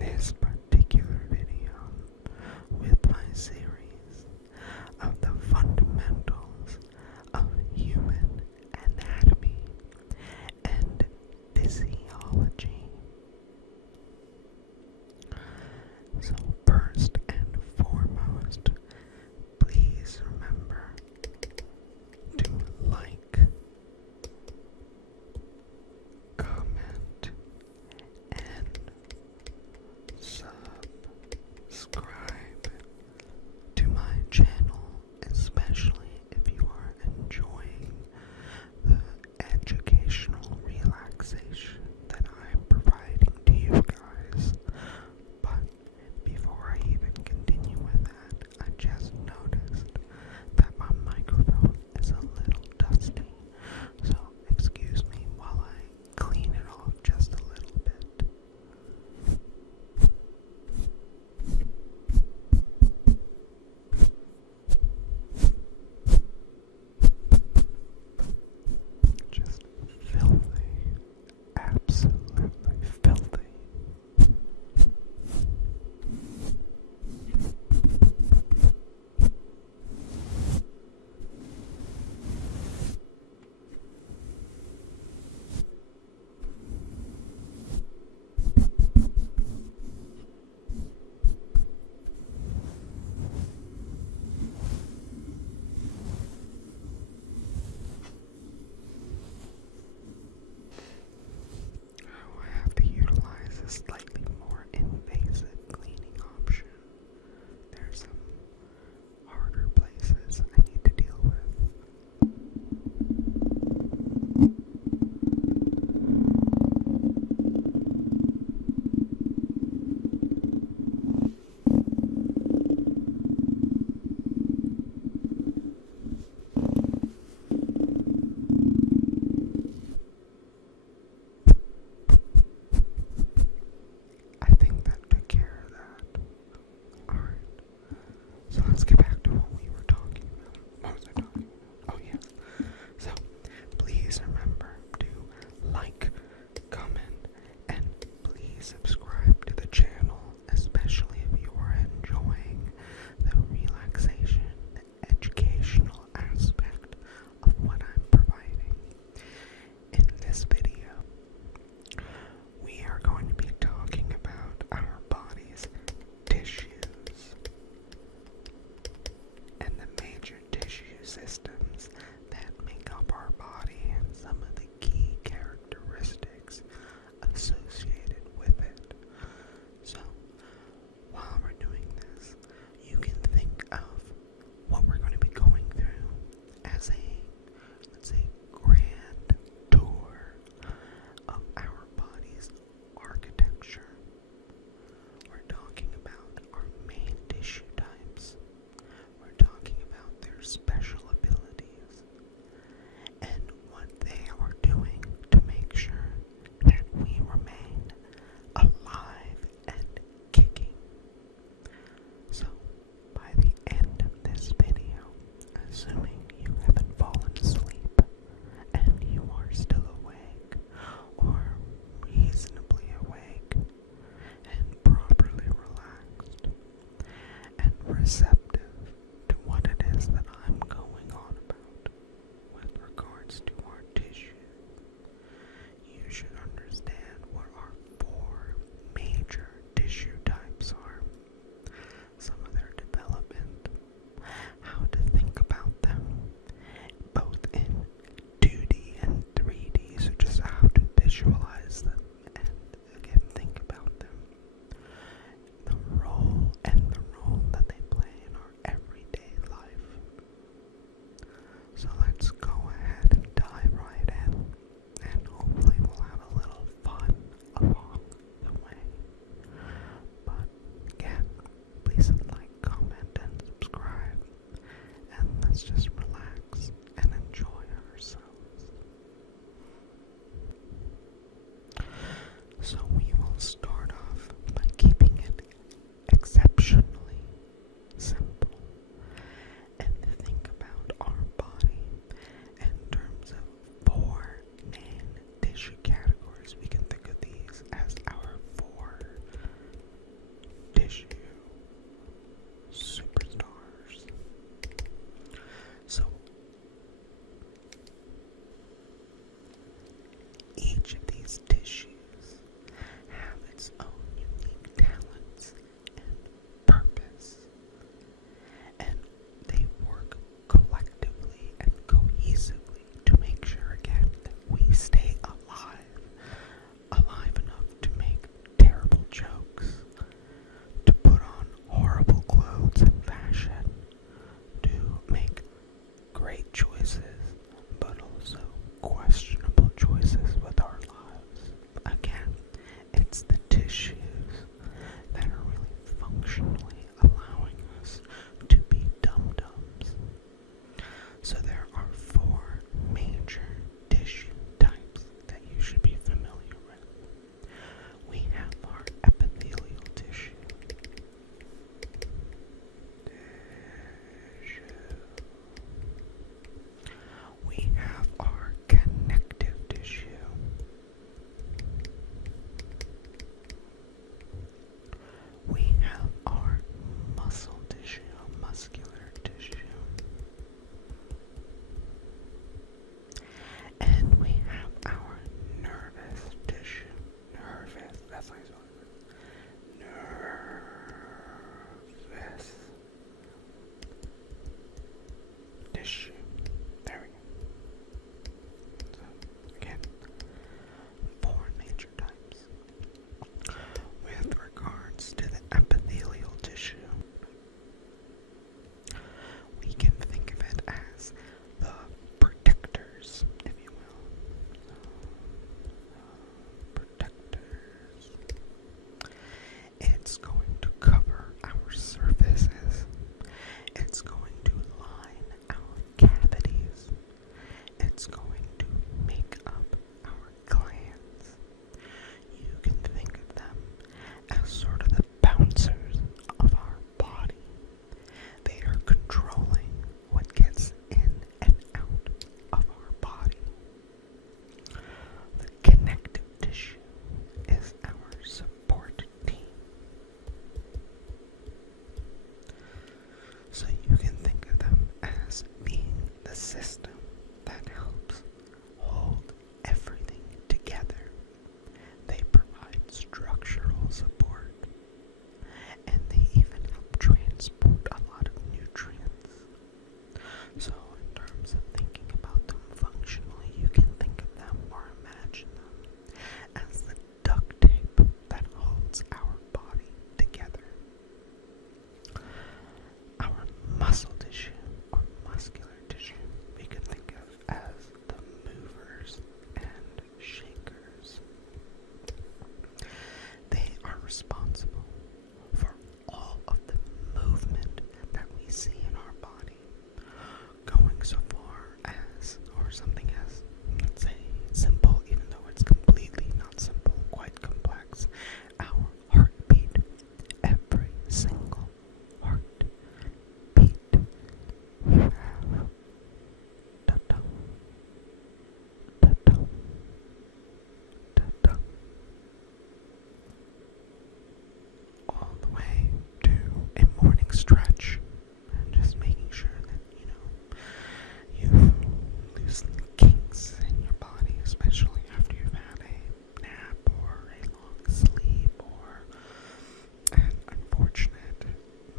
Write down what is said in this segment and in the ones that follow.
this particular video with my series of the fundamentals of human anatomy and physiology. So first and foremost, please remember to like, comment, and subscribe to my channel, especially if you are enjoying the educational relaxation that I'm providing to you guys. But before I even continue with that, I just noticed that my microphone is a little dusty, so excuse me while I clean it off just a little bit. Just filthy, absolutely filthy. I have to utilize a slightly more invasive cleaning option. There's some harder places I need to deal with. I think that took care of that. Alright, so let's get back to what we were talking about. What was I talking about? Oh yeah. So, please remember to like, comment, and please subscribe to the channel, especially if you are enjoying the relaxation, the educational aspect of what I'm providing. In this video, we are going to be talking about our body's tissues and the major tissue systems that make up our body and some of the key characteristics associated with it. So, while we're doing this, you can think of what we're going to be going through as a, let's say, grand tour of our body's architecture. We're talking about our main tissue types. We're talking about their special abilities and what they are doing to make sure that we remain alive and kicking. So, by the end of this video, assuming you haven't fallen asleep and you are still awake or reasonably awake and properly relaxed and receptive to what it is that I'm going on about with regards to our tissue, you should understand what our four major tissue types are, some of their development, how to think about them, both in 2D and 3D, so just how to visualize them and again think about them, the role that they play in every single heartbeat you have. Da-dum, da-dum, da-dum. All the way to a morning stretch, and just making sure that, you've loosened the kinks in your body, especially after you've had a nap or a long sleep or an unfortunate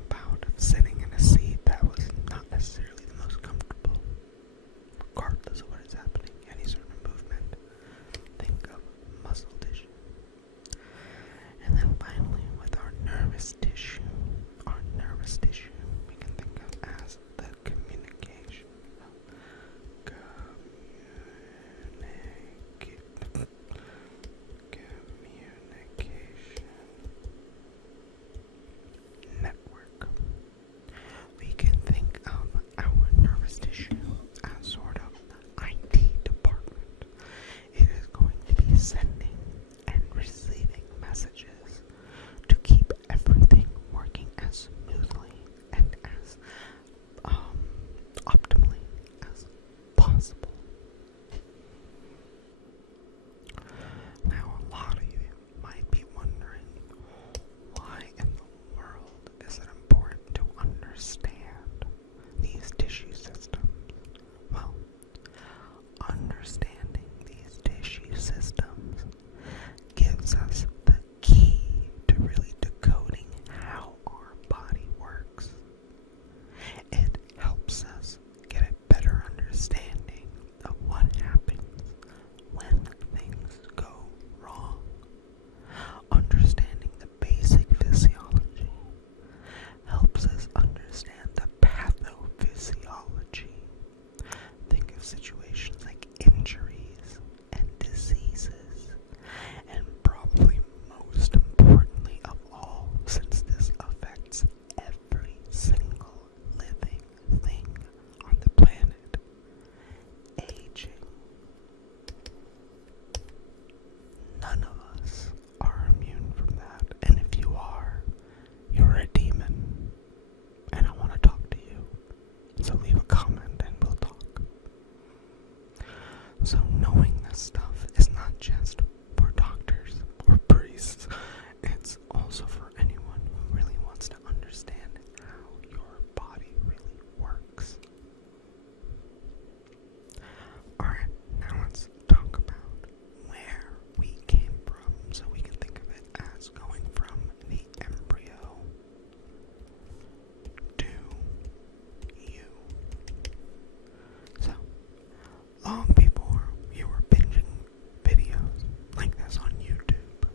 bout of sitting in a seat that was not necessarily the most comfortable, regardless of what is happening, any sort of movement. Think of muscle tissue. And then finally, with our nervous tissue, we can think of as the communication. Communication network. We can think of our nervous tissue as sort of the IT department. It is going to be sending and receiving messages to keep everything working as smoothly and as optimally as possible. Now, a lot of you might be wondering, why in the world is it important to understand these tissue systems? Well, understanding these tissue systems gives us the key to really decoding how our body works. It helps us get a better understanding of what happens when things go wrong. Understanding the basic physiology helps us understand the pathophysiology. Think of situations like injuries and diseases, and probably most importantly of all, since this affects every single living thing on the planet, aging. None of us are immune from that, and if you are, you're a demon, and I want to talk to you. So leave a comment and we'll talk. So knowing this stuff is not just for doctors or priests, it's also for anyone who really wants to understand how your body really works. Alright, now let's talk about where we came from, so we can think of it as going from the embryo to you. So, long before you were binging videos like this on YouTube,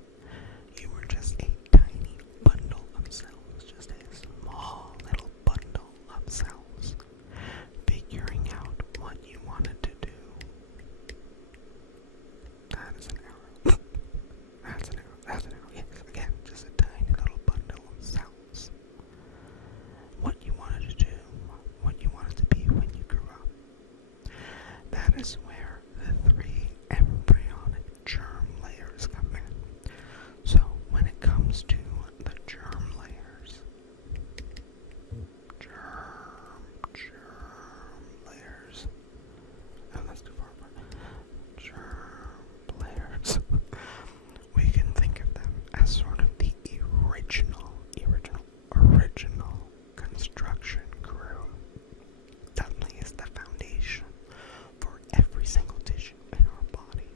you were just a tiny bundle of cells, just a small little bundle of cells, figuring out what you wanted to do. That is an error. That's an error. That's an error. Yes, again, just a tiny little bundle of cells. What you wanted to do, what you wanted to be when you grew up. That is where the 3 embryonic germ layers come in. So, when it comes to the germ layers, oh, that's too far apart. Germ layers. We can think of them as sort of the original construction crew. Definitely is the foundation for every single tissue in our body.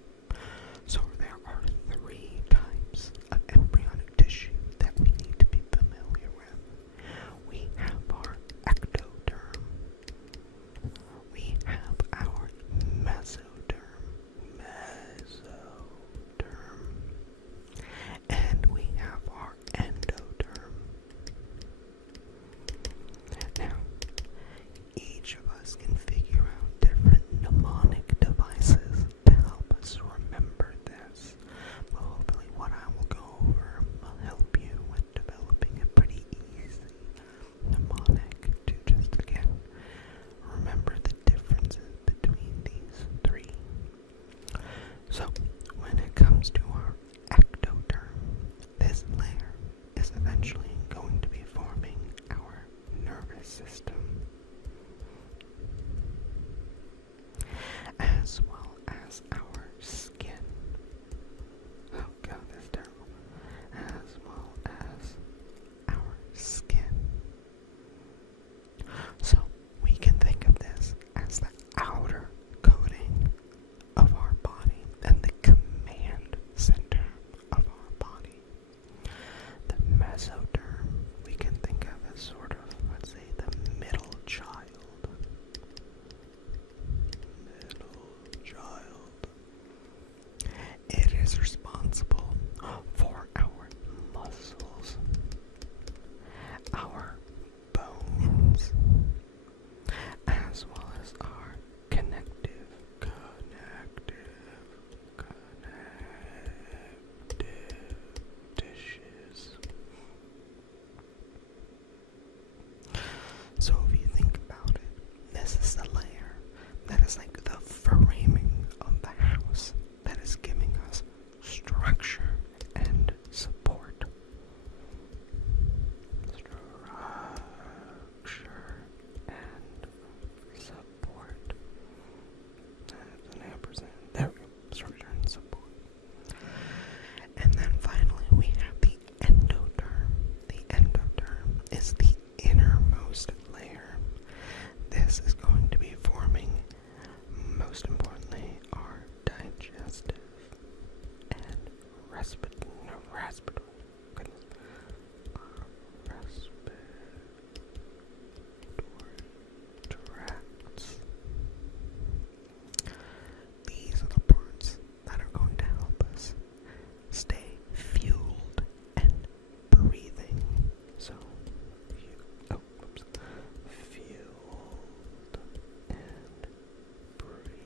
So there are 3 types of embryonic tissue that we need to be familiar with. We have our ectoderm. We have our mesoderm. And we have our endoderm. Now, each of us can figure out different mnemonic devices to help us remember this. But hopefully what I will go over will help you with developing a pretty easy mnemonic to just, again, remember the differences between these 3. So, when it comes to our ectoderm, this layer is eventually going system, as well as our skin. Oh god, that's terrible. As well as our skin. So we can think of this as the outer coating of our body and the command center of our body. The mesoderm we can think of as sort of, let's say, the middle child. It is responsible for our muscles, our bones, as well as our connective tissues. So if you think about it, this is the layer that is like the framing of the house that is giving us structure and support. Structure and support. That's an ampersand. There we go. Structure and support. And then finally we have the endoderm. The endoderm is the innermost layer. This is going to be forming, most importantly, our digestive and respiratory tracts. These are the parts that are going to help us stay fueled and breathing. So, fueled and breathing.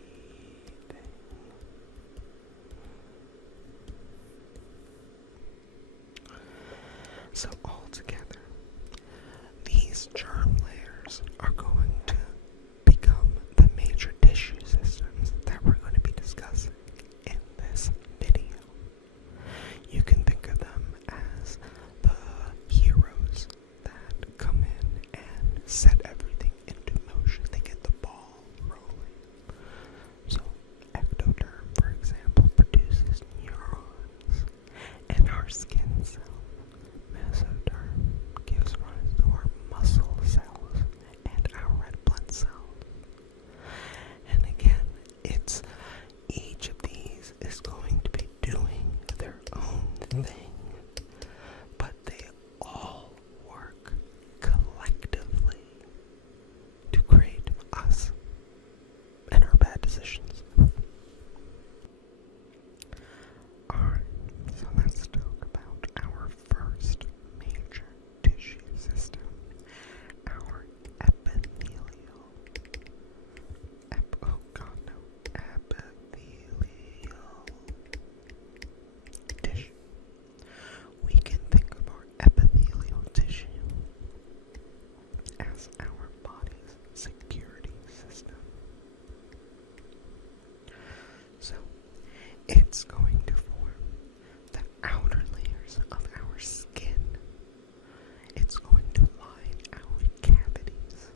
So altogether, these germ layers are going to become the major tissue systems that we're going to be discussing in this video. You can think of them as the heroes that come in and set everything into motion. They get the ball rolling. So ectoderm, for example, produces neurons, and our skin cells. Mesoderm gives rise to our muscle cells and our red blood cells. And again, it's each of these is going to be doing their own thing, but they all work collectively to create us and our bad decisions. Alright, so let's talk about our first major tissue system, our epithelial tissue. We can think of our epithelial tissue as our body's security system. So, it's going to form the outer layers of our skin. It's going to line our cavities,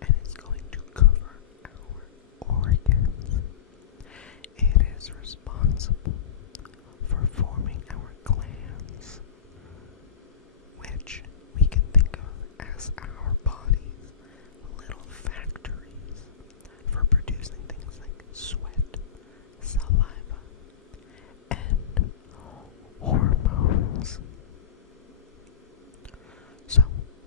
and it's going to cover our organs. It is responsible for forming our glands, which we can think of as our body's little factories for producing things like sweat, saliva, and hormones. So,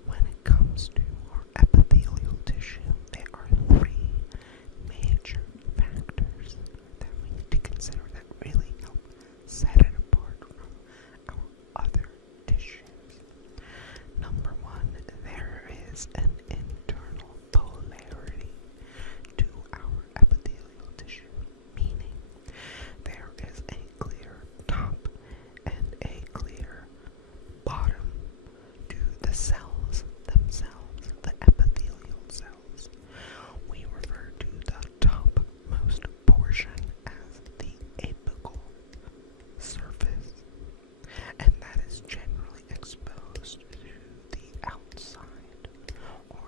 when it comes to our epithelial tissue, there are three major factors that we need to consider that really help set it apart from our other tissues. Number one, there is an internal polarity to our epithelial tissue, meaning there is a clear top and a clear bottom to the cells themselves, the epithelial cells. We refer to the topmost portion as the apical surface, and that is generally exposed to the outside, or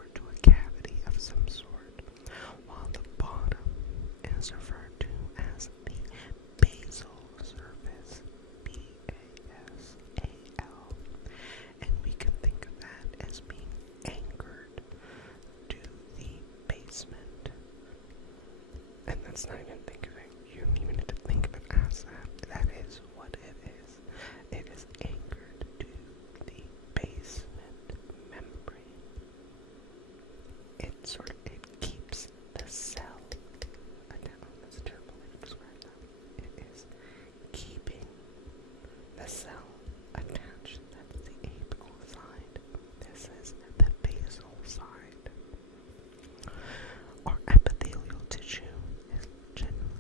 let's not even think of it. You don't even need to think of it as that. That is what it is. It is anchored to the basement membrane. It keeps the cell. That's a terrible way to describe that. It is keeping the cell attached. That's the apical side. This is the basal side. Our epithelial tissue is generally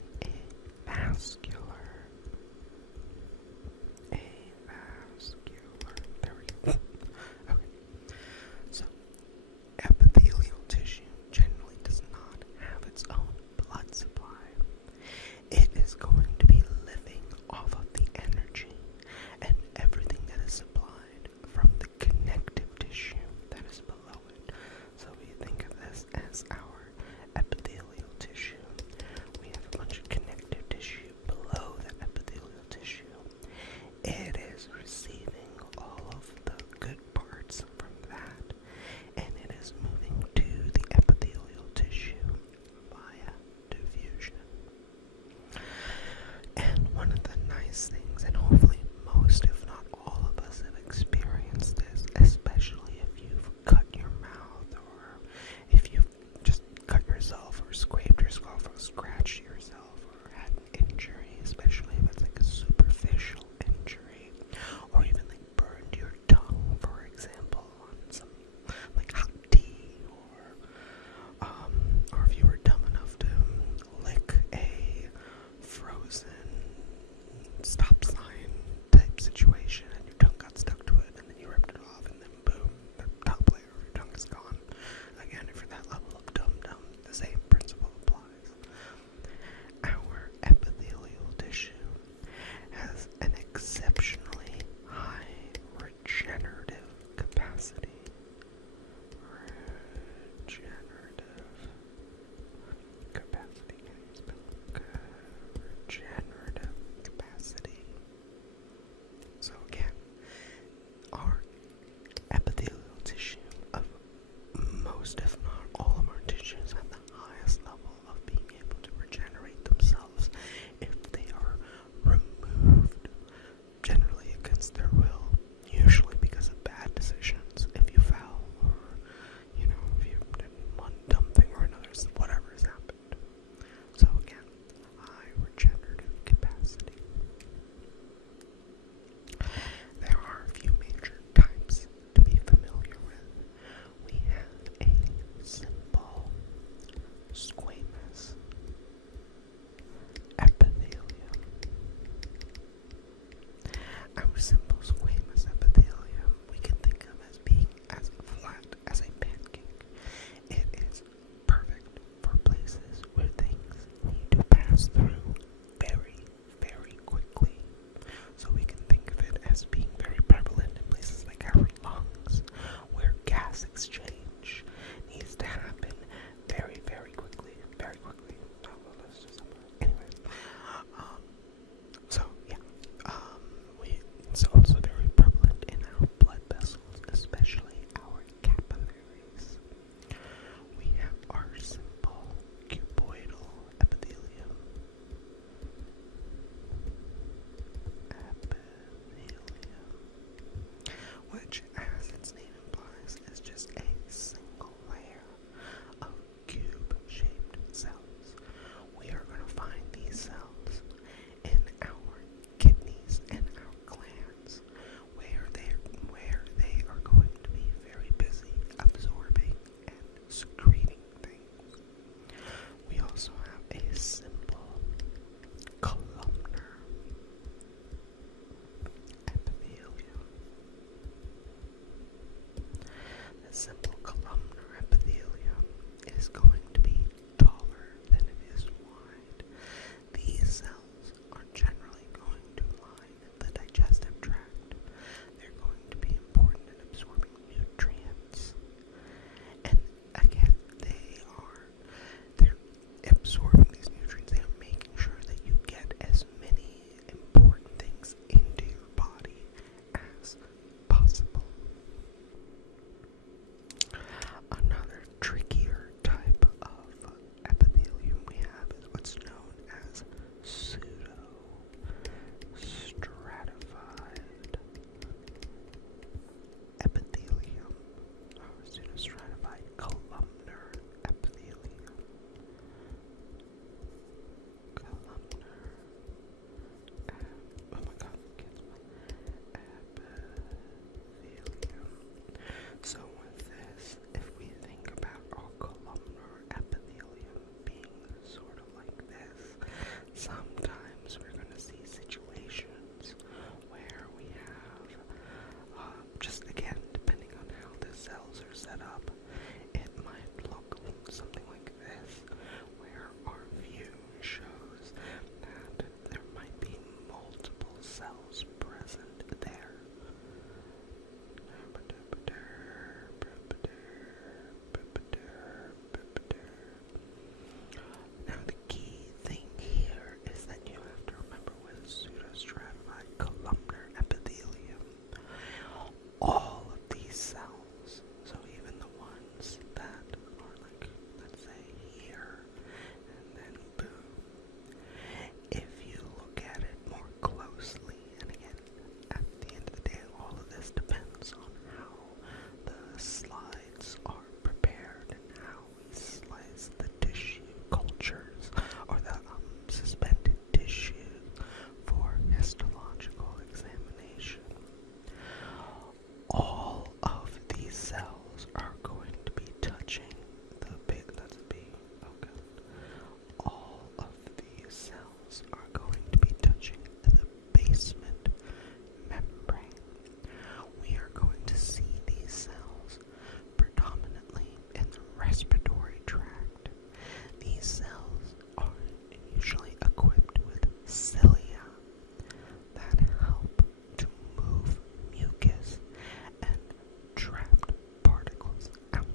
trapped particles out.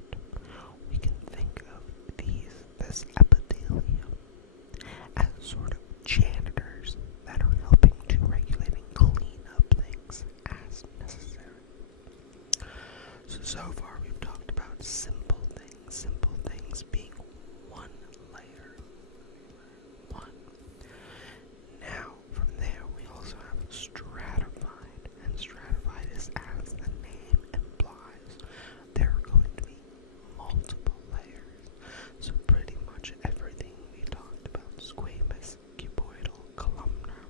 We can think of this epithelium as sort of janitors that are helping to regulate and clean up things as necessary. So far we've talked about simple things being one layer. One. Now, from there we also have stratified, and stratified is, as the name implies, there are going to be multiple layers. So pretty much everything we talked about, squamous, cuboidal, columnar,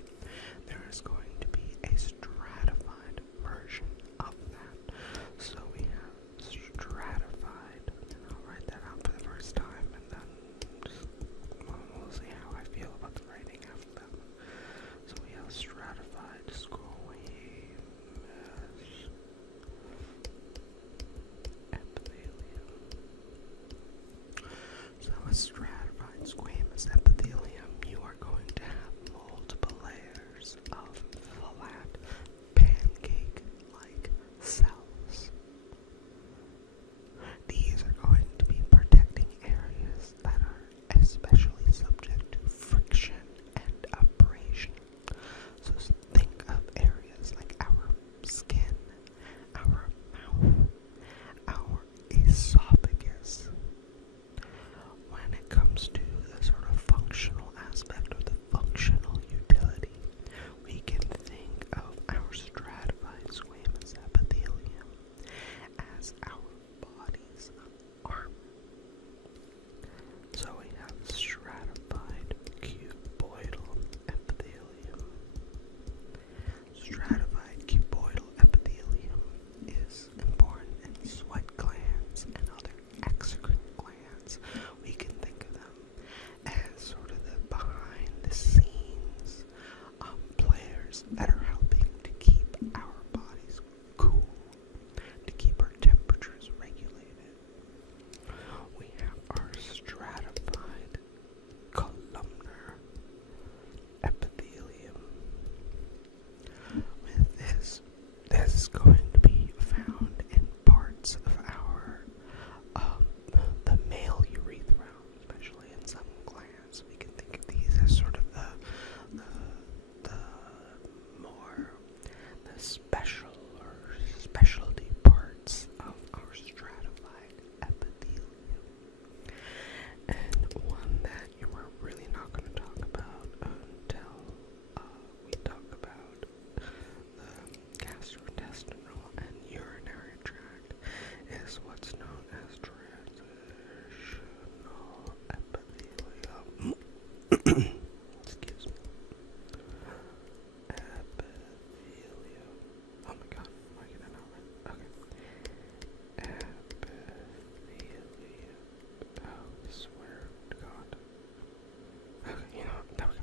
there is going to be a stratified version of that. So we have stratified, and I'll write that out for the first time, and then we'll see how I feel about the writing after that. So we have stratified, squamous epithelium. So a stratified squamous epithelium, you are going to have multiple layers of flat, pancake-like cells. These are going to be protecting areas that are especially subject to friction and abrasion. So think of areas like our skin, our mouth, our esophagus. When it comes to the sort of functional aspect or the functional utility, we can think of our stratified squamous epithelium as our body's armor. So we have stratified cuboidal epithelium. Stratified cuboidal epithelium is important in sweat glands and other exocrine glands. We can think of them as sort of the behind the scenes players that are helping to keep our bodies cool, to keep our temperatures regulated. We have our stratified columnar epithelium. With this is going to be found in parts of our the male urethra, especially in some glands. We can think of these as sort of the more the special or specialty parts of our stratified epithelium. And one that you are really not going to talk about until we talk about the gastrointestinal and urinary tract is what's known as transitional epithelium. Excuse me. Epithelium. Oh my god, why can I not write? Okay. Epithelium. Oh, I swear to God. Okay, you know what? There we go.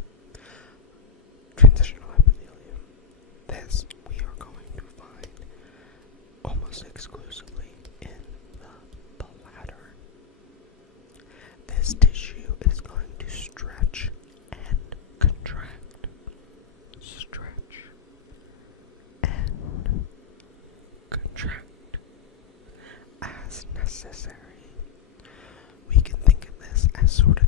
Transitional epithelium. This we are going to find almost exclusively in the bladder. This tissue is going to stretch and contract. Stretch and contract as necessary. We can think of this as sort of